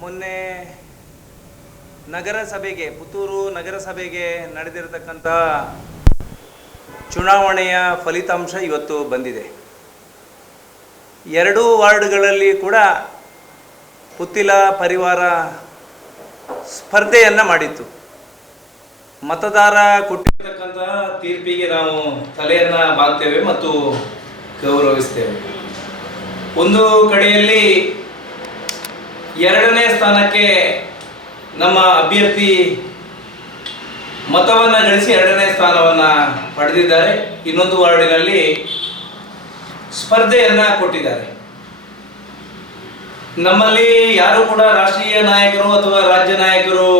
ಮೊನ್ನೆ ನಗರಸಭೆಗೆ, ಪುತ್ತೂರು ನಗರಸಭೆಗೆ ನಡೆದಿರತಕ್ಕಂಥ ಚುನಾವಣೆಯ ಫಲಿತಾಂಶ ಇವತ್ತು ಬಂದಿದೆ. ಎರಡೂ ವಾರ್ಡ್ಗಳಲ್ಲಿ ಕೂಡ ಪುತ್ತಿಲ ಪರಿವಾರ ಸ್ಪರ್ಧೆಯನ್ನು ಮಾಡಿತ್ತು. ಮತದಾರ ಕೊಟ್ಟಿರ್ತಕ್ಕಂತಹ ತೀರ್ಪಿಗೆ ನಾವು ತಲೆಯನ್ನು ಬಾಗ್ತೇವೆ ಮತ್ತು ಗೌರವಿಸ್ತೇವೆ. ಒಂದು ಕಡೆಯಲ್ಲಿ ಎರಡನೇ ಸ್ಥಾನಕ್ಕೆ ನಮ್ಮ ಅಭ್ಯರ್ಥಿ ಮತವನ್ನು ಗಳಿಸಿ ಎರಡನೇ ಸ್ಥಾನವನ್ನು ಪಡೆದಿದ್ದಾರೆ. ಇನ್ನೊಂದು ವಾರ್ಡಿನಲ್ಲಿ ಸ್ಪರ್ಧೆಯನ್ನು ಕೊಟ್ಟಿದ್ದಾರೆ. ನಮ್ಮಲ್ಲಿ ಯಾರು ಕೂಡ ರಾಷ್ಟ್ರೀಯ ನಾಯಕರು ಅಥವಾ ರಾಜ್ಯ ನಾಯಕರು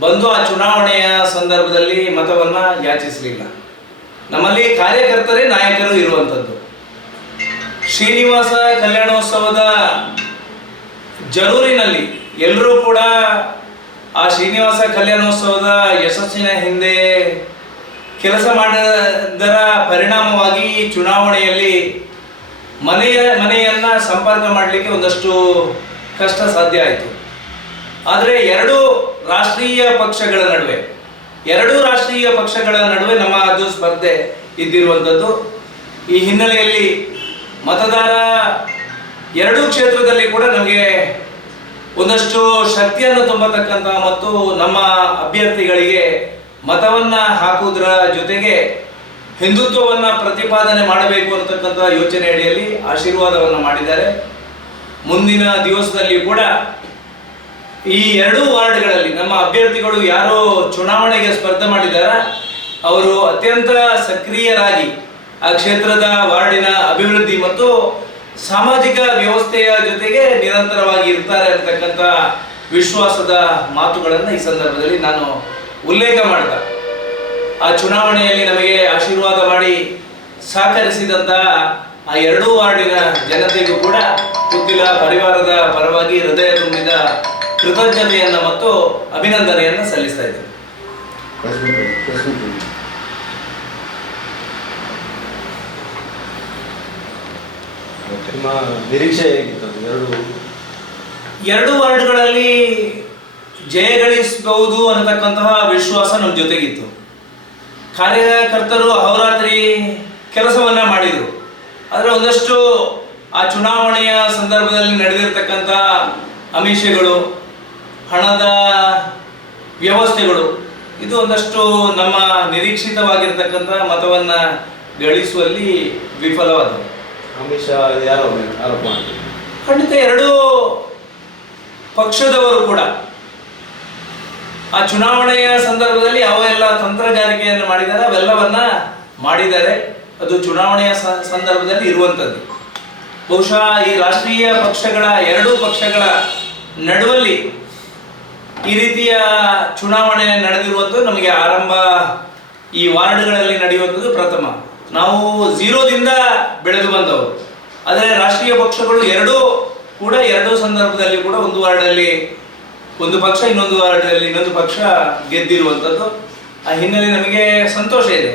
ಬಂದು ಆ ಚುನಾವಣೆಯ ಸಂದರ್ಭದಲ್ಲಿ ಮತವನ್ನ ಯಾಚಿಸಲಿಲ್ಲ. ನಮ್ಮಲ್ಲಿ ಕಾರ್ಯಕರ್ತರೇ ನಾಯಕರು ಇರುವಂಥದ್ದು ಶ್ರೀನಿವಾಸ ಕಲ್ಯಾಣೋತ್ಸವದ ಜರೂರಿನಲ್ಲಿ. ಎಲ್ಲರೂ ಕೂಡ ಆ ಶ್ರೀನಿವಾಸ ಕಲ್ಯಾಣೋತ್ಸವದ ಯಶಸ್ಸಿನ ಹಿಂದೆ ಕೆಲಸ ಮಾಡಿದರ ಪರಿಣಾಮವಾಗಿ ಚುನಾವಣೆಯಲ್ಲಿ ಮನೆಯ, ಮನೆಯನ್ನ ಸಂಪರ್ಕ ಮಾಡಲಿಕ್ಕೆ ಒಂದಷ್ಟು ಕಷ್ಟ ಸಾಧ್ಯ ಆಯಿತು. ಆದರೆ ಎರಡು ರಾಷ್ಟ್ರೀಯ ಪಕ್ಷಗಳ ನಡುವೆ, ಎರಡು ರಾಷ್ಟ್ರೀಯ ಪಕ್ಷಗಳ ನಡುವೆ ನಮ್ಮ ಅದು ಸ್ಪರ್ಧೆ ಇದ್ದಿರುವಂಥದ್ದು. ಈ ಹಿನ್ನೆಲೆಯಲ್ಲಿ ಮತದಾರ ಎರಡೂ ಕ್ಷೇತ್ರದಲ್ಲಿ ಕೂಡ ನಮಗೆ ಒಂದಷ್ಟು ಶಕ್ತಿಯನ್ನು ತುಂಬತಕ್ಕಂಥ ಮತ್ತು ನಮ್ಮ ಅಭ್ಯರ್ಥಿಗಳಿಗೆ ಮತವನ್ನ ಹಾಕುವುದರ ಜೊತೆಗೆ ಹಿಂದುತ್ವವನ್ನ ಪ್ರತಿಪಾದನೆ ಮಾಡಬೇಕು ಅಂತಕ್ಕಂಥ ಯೋಚನೆ ಅಡಿಯಲ್ಲಿ ಆಶೀರ್ವಾದವನ್ನು ಮಾಡಿದ್ದಾರೆ. ಮುಂದಿನ ದಿವಸದಲ್ಲಿ ಕೂಡ ಈ ಎರಡೂ ವಾರ್ಡ್ಗಳಲ್ಲಿ ನಮ್ಮ ಅಭ್ಯರ್ಥಿಗಳು ಯಾರು ಚುನಾವಣೆಗೆ ಸ್ಪರ್ಧೆ ಮಾಡಿದಾರ ಅವರು ಅತ್ಯಂತ ಸಕ್ರಿಯರಾಗಿ ಆ ಕ್ಷೇತ್ರದ ವಾರ್ಡಿನ ಅಭಿವೃದ್ಧಿ ಮತ್ತು ಸಾಮಾಜಿಕ ವ್ಯವಸ್ಥೆಯ ಜೊತೆಗೆ ನಿರಂತರವಾಗಿ ಇರ್ತಾರೆ ಅಂತಕ್ಕಂಥ ವಿಶ್ವಾಸದ ಮಾತುಗಳನ್ನು ಈ ಸಂದರ್ಭದಲ್ಲಿ ನಾನು ಉಲ್ಲೇಖ ಮಾಡಿದ. ಆ ಚುನಾವಣೆಯಲ್ಲಿ ನಮಗೆ ಆಶೀರ್ವಾದ ಮಾಡಿ ಸಹಕರಿಸಿದಂತಹ ಆ ಎರಡೂ ವಾರ್ಡಿನ ಜನತೆಗೂ ಕೂಡ ಕುತ್ತಿಲ ಪರಿವಾರದ ಪರವಾಗಿ ಹೃದಯ ತುಂಬಿದ ಕೃತಜ್ಞತೆಯನ್ನು ಮತ್ತು ಅಭಿನಂದನೆಯನ್ನು ಸಲ್ಲಿಸ್ತಾ ಇದ್ದೇನೆ. ನಿಮ್ಮ ನಿರೀಕ್ಷೆ ಎರಡು? ಎರಡು ವಾರ್ಡ್ಗಳಲ್ಲಿ ಜಯಗಳಿಸಬಹುದು ಅನ್ನತಕ್ಕಂತಹ ವಿಶ್ವಾಸ ನಮ್ಮ ಜೊತೆಗಿತ್ತು. ಕಾರ್ಯಕರ್ತರು ಅಹೋರಾತ್ರಿ ಕೆಲಸವನ್ನ ಮಾಡಿದರು. ಆದರೆ ಒಂದಷ್ಟು ಆ ಚುನಾವಣೆಯ ಸಂದರ್ಭದಲ್ಲಿ ನಡೆದಿರ್ತಕ್ಕಂಥ ಅಮಿಷಗಳು, ಹಣದ ವ್ಯವಸ್ಥೆಗಳು, ಇದು ಒಂದಷ್ಟು ನಮ್ಮ ನಿರೀಕ್ಷಿತವಾಗಿರ್ತಕ್ಕಂಥ ಮತವನ್ನ ಗಳಿಸುವಲ್ಲಿ ವಿಫಲವಾದವು. ಅಮಿತ್ ಶಾ ಯಾರೋ ಆರೋಪ ಮಾಡ್ತಾರೆ ಖಂಡಿತ ಎರಡೂ ಪಕ್ಷದವರು ಕೂಡ ಆ ಚುನಾವಣೆಯ ಸಂದರ್ಭದಲ್ಲಿ ಯಾವ ಎಲ್ಲ ತಂತ್ರಗಾರಿಕೆಯನ್ನು ಮಾಡಿದ್ದಾರೆ ಅವೆಲ್ಲವನ್ನ ಮಾಡಿದ್ದಾರೆ. ಅದು ಚುನಾವಣೆಯ ಸಂದರ್ಭದಲ್ಲಿ ಇರುವಂಥದ್ದು ಬಹುಶಃ ಈ ರಾಷ್ಟ್ರೀಯ ಪಕ್ಷಗಳ ಎರಡೂ ಪಕ್ಷಗಳ ನಡುವಲ್ಲಿ ಈ ರೀತಿಯ ಚುನಾವಣೆ ನಡೆದಿರುವಂಥದ್ದು ನಮಗೆ ಆರಂಭ ಈ ವಾರ್ಡ್ಗಳಲ್ಲಿ ನಡೆಯುವಂಥದ್ದು ಪ್ರಥಮ. ನಾವು ಝೀರೋದಿಂದ ಬೆಳೆದು ಬಂದವರು ಆದರೆ ರಾಷ್ಟ್ರೀಯ ಪಕ್ಷಗಳು ಎರಡೂ ಕೂಡ ಎರಡೂ ಸಂದರ್ಭದಲ್ಲಿ ಕೂಡ ಒಂದು ವಾರ್ಡಲ್ಲಿ ಒಂದು ಪಕ್ಷ, ಇನ್ನೊಂದು ವಾರ್ಡಲ್ಲಿ ಇನ್ನೊಂದು ಪಕ್ಷ ಗೆದ್ದಿರುವಂಥದ್ದು. ಆ ಹಿನ್ನೆಲೆ ನಮಗೆ ಸಂತೋಷ ಇದೆ.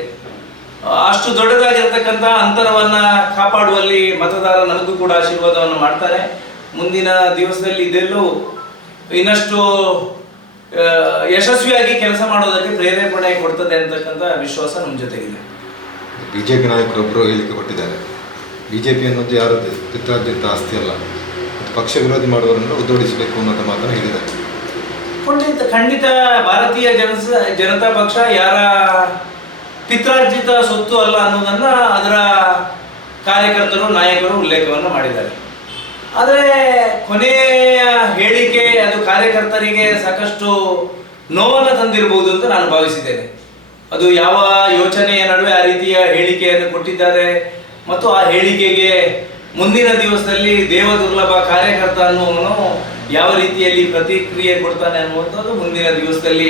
ಅಷ್ಟು ದೊಡ್ಡದಾಗಿರ್ತಕ್ಕಂಥ ಅಂತರವನ್ನು ಕಾಪಾಡುವಲ್ಲಿ ಮತದಾರ ನನಗೂ ಕೂಡ ಆಶೀರ್ವಾದವನ್ನು ಮಾಡ್ತಾರೆ. ಮುಂದಿನ ದಿವಸದಲ್ಲಿ ಇದೆಲ್ಲೂ ಇನ್ನಷ್ಟು ಯಶಸ್ವಿಯಾಗಿ ಕೆಲಸ ಮಾಡೋದಕ್ಕೆ ಪ್ರೇರೇಪಣೆ ಕೊಡ್ತದೆ ಅಂತಕ್ಕಂಥ ವಿಶ್ವಾಸ ನಮ್ಮ ಜೊತೆಗಿದೆ. ಬಿಜೆಪಿ ನಾಯಕರೊಬ್ಬರು ಹೇಳಿಕೆ ಕೊಟ್ಟಿದ್ದಾರೆ. ಪಿ ಅನ್ನೋದು ಯಾರು ಪಿತ್ರಾರ್ಜಿತ ಆಸ್ತಿ ಅಲ್ಲ. ಪಕ್ಷ ವಿರೋಧಿ ಮಾಡುವವರನ್ನು ಉದ್ದೋಡಿಸಬೇಕು ಅನ್ನೋದು ಮಾತನ್ನು ಹೇಳಿದ್ದಾರೆ ಖಂಡಿತ ಖಂಡಿತ ಭಾರತೀಯ ಜನಸ, ಜನತಾ ಪಕ್ಷ ಯಾರ ಪಿತ್ರಾರ್ಜಿತ ಸೊತ್ತು ಅಲ್ಲ ಅನ್ನೋದನ್ನ ಅದರ ಕಾರ್ಯಕರ್ತರು, ನಾಯಕರು ಉಲ್ಲೇಖವನ್ನು ಮಾಡಿದ್ದಾರೆ. ಆದರೆ ಕೊನೆಯ ಹೇಳಿಕೆ ಅದು ಕಾರ್ಯಕರ್ತರಿಗೆ ಸಾಕಷ್ಟು ನೋವನ್ನು ತಂದಿರಬಹುದು ಅಂತ ನಾನು ಭಾವಿಸಿದ್ದೇನೆ. ಅದು ಯಾವ ಯೋಚನೆಯ ನಡುವೆ ಆ ರೀತಿಯ ಹೇಳಿಕೆಯನ್ನು ಕೊಟ್ಟಿದ್ದಾರೆ. ಮತ್ತು ಆ ಹೇಳಿಕೆಗೆ ಮುಂದಿನ ದಿವಸದಲ್ಲಿ ದೇವ ದುರ್ಲಭ ಕಾರ್ಯಕರ್ತ ಅನ್ನುವನು ಯಾವ ರೀತಿಯಲ್ಲಿ ಪ್ರತಿಕ್ರಿಯೆ ಕೊಡ್ತಾನೆ ಅನ್ನುವಂಥದ್ದು ಮುಂದಿನ ದಿವಸದಲ್ಲಿ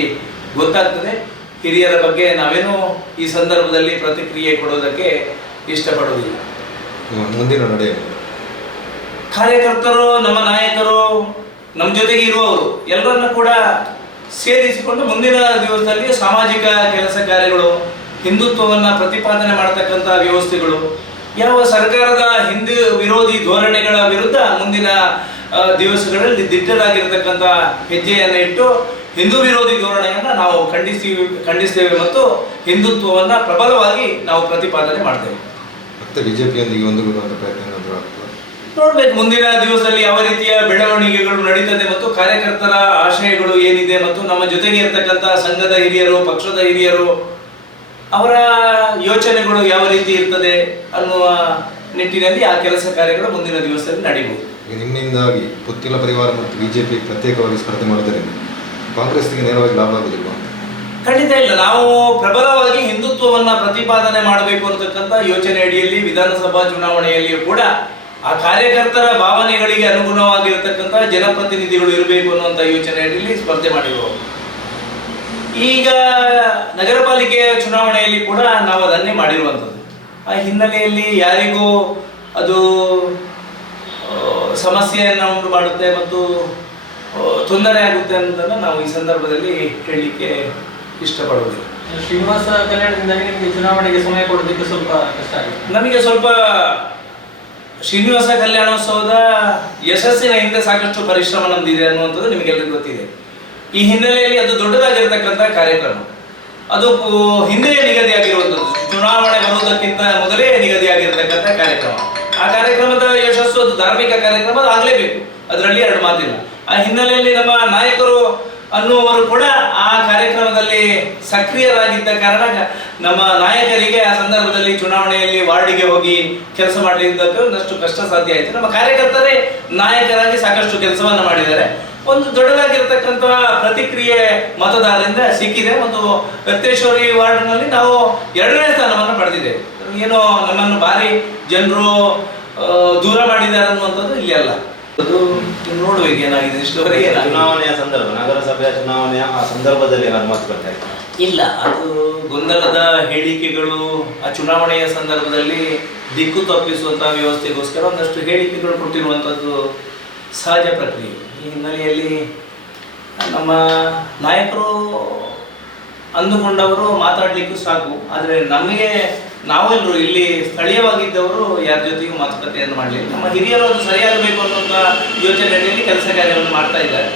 ಗೊತ್ತಾಗ್ತದೆ. ಹಿರಿಯರ ಬಗ್ಗೆ ನಾವೇನು ಈ ಸಂದರ್ಭದಲ್ಲಿ ಪ್ರತಿಕ್ರಿಯೆ ಕೊಡೋದಕ್ಕೆ ಇಷ್ಟಪಡುವುದಿಲ್ಲ. ಮುಂದಿನ ನಡೆ? ಕಾರ್ಯಕರ್ತರು ನಮ್ಮ ನಾಯಕರು ನಮ್ಮ ಜೊತೆಗೆ ಇರುವವರು ಎಲ್ಲರನ್ನ ಕೂಡ ಸೇರಿಸಿಕೊಂಡು ಮುಂದಿನ ದಿವಸದಲ್ಲಿ ಸಾಮಾಜಿಕ ಕೆಲಸ ಕಾರ್ಯಗಳು, ಹಿಂದುತ್ವವನ್ನು ಪ್ರತಿಪಾದನೆ ಮಾಡತಕ್ಕಂಥ ವ್ಯವಸ್ಥೆಗಳು, ಯಾವ ಸರ್ಕಾರದ ಹಿಂದೂ ವಿರೋಧಿ ಧೋರಣೆಗಳ ವಿರುದ್ಧ ಮುಂದಿನ ದಿವಸಗಳಲ್ಲಿ ದಿಟ್ಟದಾಗಿರತಕ್ಕಂಥ ಹೆಜ್ಜೆಯನ್ನು ಇಟ್ಟು ಹಿಂದೂ ವಿರೋಧಿ ಧೋರಣೆಯನ್ನು ನಾವು ಖಂಡಿಸಿ, ಖಂಡಿಸ್ತೇವೆ ಮತ್ತು ಹಿಂದುತ್ವವನ್ನು ಪ್ರಬಲವಾಗಿ ನಾವು ಪ್ರತಿಪಾದನೆ ಮಾಡ್ತೇವೆ. ಮತ್ತೆ ಬಿಜೆಪಿಯೊಂದಿಗೆ ಒಂದು ಪ್ರಯತ್ನ ನೋಡ್ಬೇಕು ಮುಂದಿನ ದಿವಸದಲ್ಲಿ ಯಾವ ರೀತಿಯ ಬೆಳವಣಿಗೆಗಳು ನಡೀತದೆ ಮತ್ತು ಕಾರ್ಯಕರ್ತರ ಆಶಯಗಳು ಏನಿದೆ ಮತ್ತು ನಮ್ಮ ಜೊತೆಗೆ ಇರ್ತಕ್ಕಂಥ ಸಂಘದ ಹಿರಿಯರು ಪಕ್ಷದ ಹಿರಿಯರು ಅವರ ಯೋಚನೆಗಳು ಯಾವ ರೀತಿ ಇರ್ತದೆ ಅನ್ನುವ ನಿಟ್ಟಿನಲ್ಲಿ ಆ ಕೆಲಸ ಕಾರ್ಯಗಳು ಮುಂದಿನ ದಿವಸದಲ್ಲಿ ನಡೀಬಹುದು. ನಿಮ್ಮಿಂದಾಗಿ ಪುತ್ತಿಲ ಪರಿವಾರ ಮತ್ತು ಬಿಜೆಪಿ ಪ್ರತ್ಯೇಕವಾಗಿ ಸ್ಪರ್ಧೆ ಮಾಡೋದರಿಂದ ಕಾಂಗ್ರೆಸ್ಗೆ ನೇರವಾಗಿ ಲಾಭ ಆಗೋದಿಲ್ವಾ ಖಂಡಿತ ಇಲ್ಲ. ನಾವು ಪ್ರಬಲವಾಗಿ ಹಿಂದುತ್ವವನ್ನ ಪ್ರತಿಪಾದನೆ ಮಾಡಬೇಕು ಅನ್ನತಕ್ಕಂಥ ಯೋಚನೆ ಅಡಿಯಲ್ಲಿ ವಿಧಾನಸಭಾ ಚುನಾವಣೆಯಲ್ಲಿಯೂ ಕೂಡ ಆ ಕಾರ್ಯಕರ್ತರ ಭಾವನೆಗಳಿಗೆ ಅನುಗುಣವಾಗಿರತಕ್ಕಂಥ ಜನಪ್ರತಿನಿಧಿಗಳು ಇರಬೇಕು ಅನ್ನುವಂಥ ಯೋಚನೆಯಲ್ಲಿ ಸ್ಪರ್ಧೆ ಮಾಡಿರುವ ಈಗ ನಗರ ಪಾಲಿಕೆಯ ಚುನಾವಣೆಯಲ್ಲಿ ಕೂಡ ನಾವು ಅದನ್ನೇ ಮಾಡಿರುವಂಥದ್ದು. ಆ ಹಿನ್ನೆಲೆಯಲ್ಲಿ ಯಾರಿಗೂ ಅದು ಸಮಸ್ಯೆಯನ್ನು ಉಂಟು ಮಾಡುತ್ತೆ ಮತ್ತು ತೊಂದರೆ ಆಗುತ್ತೆ ಅನ್ನೋದನ್ನು ನಾವು ಈ ಸಂದರ್ಭದಲ್ಲಿ ಹೇಳಲಿಕ್ಕೆ ಇಷ್ಟಪಡುವುದಿಲ್ಲ. ಶ್ರೀನಿವಾಸ ಕಲ್ಯಾಣದಿಂದ ನಿಮಗೆ ಚುನಾವಣೆಗೆ ಸಮಯ ಕೊಡೋದಕ್ಕೆ ಸ್ವಲ್ಪ ಕಷ್ಟ ಆಗಿದೆ ನಮಗೆ ಸ್ವಲ್ಪ ಶ್ರೀನಿವಾಸ ಕಲ್ಯಾಣೋತ್ಸವದ ಯಶಸ್ಸಿನ ಹಿಂದೆ ಸಾಕಷ್ಟು ಪರಿಶ್ರಮ ನಮ್ದಿದೆ ಅನ್ನುವಂಥದ್ದು ನಿಮಗೆಲ್ಲರಿಗೂ ಗೊತ್ತಿದೆ. ಈ ಹಿನ್ನೆಲೆಯಲ್ಲಿ ಅದು ದೊಡ್ಡದಾಗಿರ್ತಕ್ಕಂಥ ಕಾರ್ಯಕ್ರಮ. ಅದು ಹಿಂದೆಯೇ ನಿಗದಿಯಾಗಿರುವಂಥದ್ದು. ಚುನಾವಣೆ ಬರುವುದಕ್ಕಿಂತ ಮೊದಲೇ ನಿಗದಿಯಾಗಿರ್ತಕ್ಕಂಥ ಕಾರ್ಯಕ್ರಮ. ಆ ಕಾರ್ಯಕ್ರಮದ ಯಶಸ್ಸು ಅದು ಧಾರ್ಮಿಕ ಕಾರ್ಯಕ್ರಮ ಆಗಲೇಬೇಕು. ಅದರಲ್ಲಿ ಎರಡು ಮಾತಿಲ್ಲ. ಆ ಹಿನ್ನೆಲೆಯಲ್ಲಿ ನಮ್ಮ ನಾಯಕರು ಅನ್ನುವರು ಕೂಡ ಆ ಕಾರ್ಯಕ್ರಮದಲ್ಲಿ ಸಕ್ರಿಯರಾಗಿದ್ದ ಕಾರಣ ನಮ್ಮ ನಾಯಕರಿಗೆ ಆ ಸಂದರ್ಭದಲ್ಲಿ ಚುನಾವಣೆಯಲ್ಲಿ ವಾರ್ಡಿಗೆ ಹೋಗಿ ಕೆಲಸ ಮಾಡಿದ್ದಕ್ಕೆ ಒಂದಷ್ಟು ಕಷ್ಟ ಸಾಧ್ಯ ಆಯಿತು. ನಮ್ಮ ಕಾರ್ಯಕರ್ತರೇ ನಾಯಕರಾಗಿ ಸಾಕಷ್ಟು ಕೆಲಸವನ್ನು ಮಾಡಿದ್ದಾರೆ. ಒಂದು ದೊಡ್ಡದಾಗಿರ್ತಕ್ಕಂತಹ ಪ್ರತಿಕ್ರಿಯೆ ಮತದಾರರಿಂದ ಸಿಕ್ಕಿದೆ. ಒಂದು ರಕ್ತೇಶ್ವರಿ ವಾರ್ಡ್ನಲ್ಲಿ ನಾವು ಎರಡನೇ ಸ್ಥಾನವನ್ನು ಪಡೆದಿದ್ದೇವೆ. ಏನೋ ನಮ್ಮನ್ನು ಭಾರಿ ಜನರು ದೂರ ಮಾಡಿದ್ದಾರೆ ಅನ್ನುವಂಥದ್ದು ಇಲ್ಲಿ ಅಲ್ಲ. ಅದು ನೋಡ್ಬೇಕು ಏನಾಗಿದೆ ಇಷ್ಟವರೆಗೆ. ಚುನಾವಣೆಯ ಸಂದರ್ಭ ನಗರಸಭೆಯ ಚುನಾವಣೆಯ ಆ ಸಂದರ್ಭದಲ್ಲಿ ಏನಾದ್ರು ಮಾತುಕತೆ ಇಲ್ಲ ಅದು ಗೊಂದಲದ ಹೇಳಿಕೆಗಳು ಆ ಚುನಾವಣೆಯ ಸಂದರ್ಭದಲ್ಲಿ ದಿಕ್ಕು ತಪ್ಪಿಸುವಂತಹ ವ್ಯವಸ್ಥೆಗೋಸ್ಕರ ಒಂದಷ್ಟು ಹೇಳಿಕೆಗಳು ಕೊಟ್ಟಿರುವಂಥದ್ದು ಸಹಜ ಪ್ರಕ್ರಿಯೆ. ಈ ಹಿನ್ನೆಲೆಯಲ್ಲಿ ನಮ್ಮ ನಾಯಕರು ಅಂದುಕೊಂಡವರು ಮಾತಾಡಲಿಕ್ಕೂ ಸಾಕು ಆದರೆ ನಮಗೆ ನಾವೆಲ್ಲರೂ ಇಲ್ಲಿ ಸ್ಥಳೀಯವಾಗಿದ್ದವರು ಯಾರ ಜೊತೆಗೂ ಮಾತುಕತೆಯನ್ನು ಮಾಡಲಿಲ್ಲ. ನಮ್ಮ ಹಿರಿಯರು ಅದು ಸರಿಯಾಗಬೇಕು ಅನ್ನುವಂಥ ಯೋಚನೆಯಲ್ಲಿ ಕೆಲಸ ಕಾರ್ಯವನ್ನು ಮಾಡ್ತಾ ಇದ್ದಾರೆ.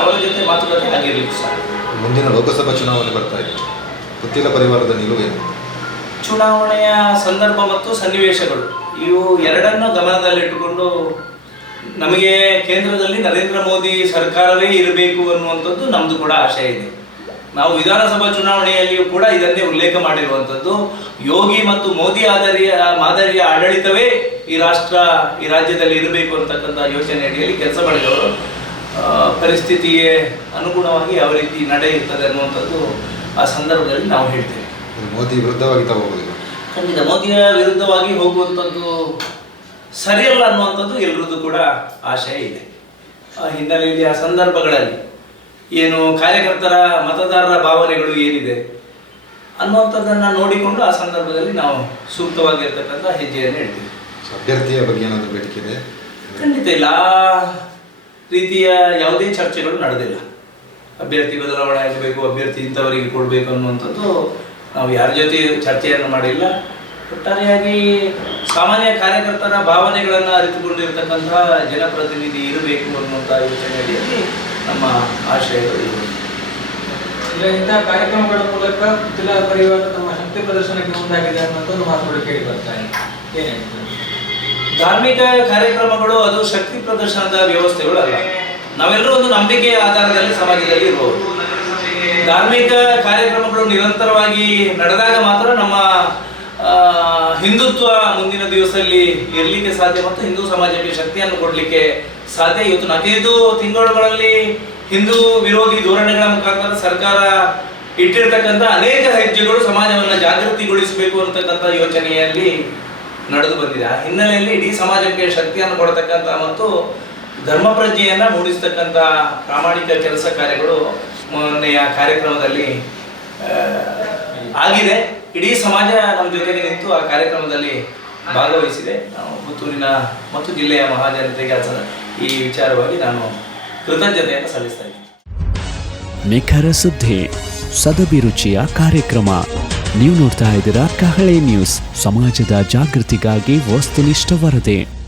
ಅವರ ಜೊತೆ ಮಾತುಕತೆ ಆಗಿರಲಿಕ್ಕೂ ಸಹ ಮುಂದಿನ ಲೋಕಸಭಾ ಚುನಾವಣೆ ಬರ್ತಾ ಇದೆ. ಪುತ್ತಿಲ ಪರಿವಾರದ ನಿಲುವೇನು ಚುನಾವಣೆಯ ಸಂದರ್ಭ ಮತ್ತು ಸನ್ನಿವೇಶಗಳು. ಇವು ಎರಡನ್ನು ಗಮನದಲ್ಲಿಟ್ಟುಕೊಂಡು ನಮಗೆ ಕೇಂದ್ರದಲ್ಲಿ ನರೇಂದ್ರ ಮೋದಿ ಸರ್ಕಾರವೇ ಇರಬೇಕು ಅನ್ನುವಂಥದ್ದು ನಮ್ಮದು ಕೂಡ ಆಶಯ ಇದೆ. ನಾವು ವಿಧಾನಸಭಾ ಚುನಾವಣೆಯಲ್ಲಿಯೂ ಕೂಡ ಇದನ್ನೇ ಉಲ್ಲೇಖ ಮಾಡಿರುವಂಥದ್ದು. ಯೋಗಿ ಮತ್ತು ಮೋದಿ ಆಧಾರಿಯ ಮಾದರಿಯ ಆಡಳಿತವೇ ಈ ರಾಷ್ಟ್ರ ಈ ರಾಜ್ಯದಲ್ಲಿ ಇರಬೇಕು ಅಂತಕ್ಕಂಥ ಯೋಚನೆ ಅಡಿಯಲ್ಲಿ ಕೆಲಸ ಮಾಡಿದವರು. ಪರಿಸ್ಥಿತಿಗೆ ಅನುಗುಣವಾಗಿ ಯಾವ ರೀತಿ ನಡೆಯುತ್ತದೆ ಅನ್ನುವಂಥದ್ದು ಆ ಸಂದರ್ಭದಲ್ಲಿ ನಾವು ಹೇಳ್ತೇವೆ. ಮೋದಿ ವಿರುದ್ಧವಾಗಿ ತಗೋಬಹುದು ಖಂಡಿತ ಮೋದಿಯ ವಿರುದ್ಧವಾಗಿ ಹೋಗುವಂಥದ್ದು ಸರಿಯಲ್ಲ ಅನ್ನುವಂಥದ್ದು ಎಲ್ಲರದ್ದು ಕೂಡ ಆಶಯ ಇದೆ. ಆ ಹಿನ್ನೆಲೆಯಲ್ಲಿ ಆ ಸಂದರ್ಭಗಳಲ್ಲಿ ಏನು ಕಾರ್ಯಕರ್ತರ ಮತದಾರರ ಭಾವನೆಗಳು ಏನಿದೆ ಅನ್ನುವಂಥದ್ದನ್ನು ನೋಡಿಕೊಂಡು ಆ ಸಂದರ್ಭದಲ್ಲಿ ನಾವು ಸೂಕ್ತವಾಗಿರ್ತಕ್ಕಂಥ ಹೆಜ್ಜೆಯನ್ನು ಇಡ್ತೀವಿ ಸೊ ಅಭ್ಯರ್ಥಿಯ ಬಗ್ಗೆ ಏನಾದರೂ ಬೇಡಿಕೆ ಇದೆ? ಖಂಡಿತ ಇಲ್ಲ. ಆ ರೀತಿಯ ಯಾವುದೇ ಚರ್ಚೆಗಳು ನಡೆದಿಲ್ಲ. ಅಭ್ಯರ್ಥಿ ಬದಲಾವಣೆ ಆಗಬೇಕು ಅಭ್ಯರ್ಥಿ ಇಂಥವರಿಗೆ ಕೊಡಬೇಕು ಅನ್ನುವಂಥದ್ದು ನಾವು ಯಾರ ಜೊತೆ ಚರ್ಚೆಯನ್ನು ಮಾಡಿಲ್ಲ. ಒಟ್ಟಾರೆಯಾಗಿ ಸಾಮಾನ್ಯ ಕಾರ್ಯಕರ್ತರ ಭಾವನೆಗಳನ್ನು ಅರಿತುಕೊಂಡಿರ್ತಕ್ಕಂಥ ಜನಪ್ರತಿನಿಧಿ ಇರಬೇಕು ಅನ್ನುವಂಥ ಯೋಚನೆಯಲ್ಲಿ ನಮ್ಮ ಆಶಯಗಳು ಇವೆ. ಇಲ್ಲ ಇಂತಹ ಕಾರ್ಯಕ್ರಮಗಳ ಮೂಲಕ ಜಿಲ್ಲಾ ಪರಿವಾರ ತಮ್ಮ ಶಕ್ತಿ ಪ್ರದರ್ಶನಕ್ಕೆ ಮುಂದಾಗಿದೆ ಅನ್ನೋದೊಂದು ಮಾತುಗಳು ಕೇಳಿ ಬರ್ತಾ ಇದೆ. ಏನ್ ಧಾರ್ಮಿಕ ಕಾರ್ಯಕ್ರಮಗಳು ಅದು ಶಕ್ತಿ ಪ್ರದರ್ಶನದ ವ್ಯವಸ್ಥೆಗಳು ಅಲ್ಲ. ನಾವೆಲ್ಲರೂ ಒಂದು ನಂಬಿಕೆಯ ಆಧಾರದಲ್ಲಿ ಸಮಾಜದಲ್ಲಿ ಇರಬಹುದು ಧಾರ್ಮಿಕ ಕಾರ್ಯಕ್ರಮಗಳು ನಿರಂತರವಾಗಿ ನಡೆದಾಗ ಮಾತ್ರ ನಮ್ಮ ಆ, ಹಿಂದುತ್ವ ಮುಂದಿನ ದಿವಸದಲ್ಲಿ ಇರಲಿಕ್ಕೆ ಸಾಧ್ಯ ಮತ್ತು ಹಿಂದೂ ಸಮಾಜಕ್ಕೆ ಶಕ್ತಿಯನ್ನು ಕೊಡಲಿಕ್ಕೆ ಸಾಧ್ಯ ಇವತ್ತು ನಾಲ್ಕೈದು ತಿಂಗಳುಗಳಲ್ಲಿ ಹಿಂದೂ ವಿರೋಧಿ ಧೋರಣೆಗಳ ಮುಖಾಂತರ ಸರ್ಕಾರ ಇಟ್ಟಿರ್ತಕ್ಕಂಥ ಅನೇಕ ಹೆಜ್ಜೆಗಳು ಸಮಾಜವನ್ನು ಜಾಗೃತಿಗೊಳಿಸಬೇಕು ಅಂತಕ್ಕಂಥ ಯೋಚನೆಯಲ್ಲಿ ನಡೆದು ಬಂದಿದೆ. ಆ ಹಿನ್ನೆಲೆಯಲ್ಲಿ ಇಡೀ ಸಮಾಜಕ್ಕೆ ಶಕ್ತಿಯನ್ನು ಕೊಡತಕ್ಕಂಥ ಮತ್ತು ಧರ್ಮ ಪ್ರಜ್ಞೆಯನ್ನು ಮೂಡಿಸ್ತಕ್ಕಂಥ ಪ್ರಾಮಾಣಿಕ ಕೆಲಸ ಕಾರ್ಯಗಳು ಮೊನ್ನೆಯ ಕಾರ್ಯಕ್ರಮದಲ್ಲಿ ಆಗಿದೆ. ಇಡೀ ಸಮಾಜ ನಮ್ಮ ಜೊತೆಗೆ ನಿಂತು ಆ ಕಾರ್ಯಕ್ರಮದಲ್ಲಿ ಭಾಗವಹಿಸಿದೆ. ನಾವು ಪುತ್ತೂರಿನ ಮತ್ತು ಜಿಲ್ಲೆಯ ಮಹಾಜನತೆಗೆ ಈ ವಿಚಾರವಾಗಿ ನಾನು ಕೃತಜ್ಞತೆಯನ್ನು ಸಲ್ಲಿಸ್ತಾ ಇದ್ದೀನಿ. ನಿಖರ ಸುದ್ದಿ ಸದಭಿರುಚಿಯ ಕಾರ್ಯಕ್ರಮ. ನೀವು ನೋಡ್ತಾ ಇದ್ದೀರಾ ಕಹಳೆ ನ್ಯೂಸ್. ಸಮಾಜದ ಜಾಗೃತಿಗಾಗಿ ವಸ್ತುನಿಷ್ಠ ವರದಿ.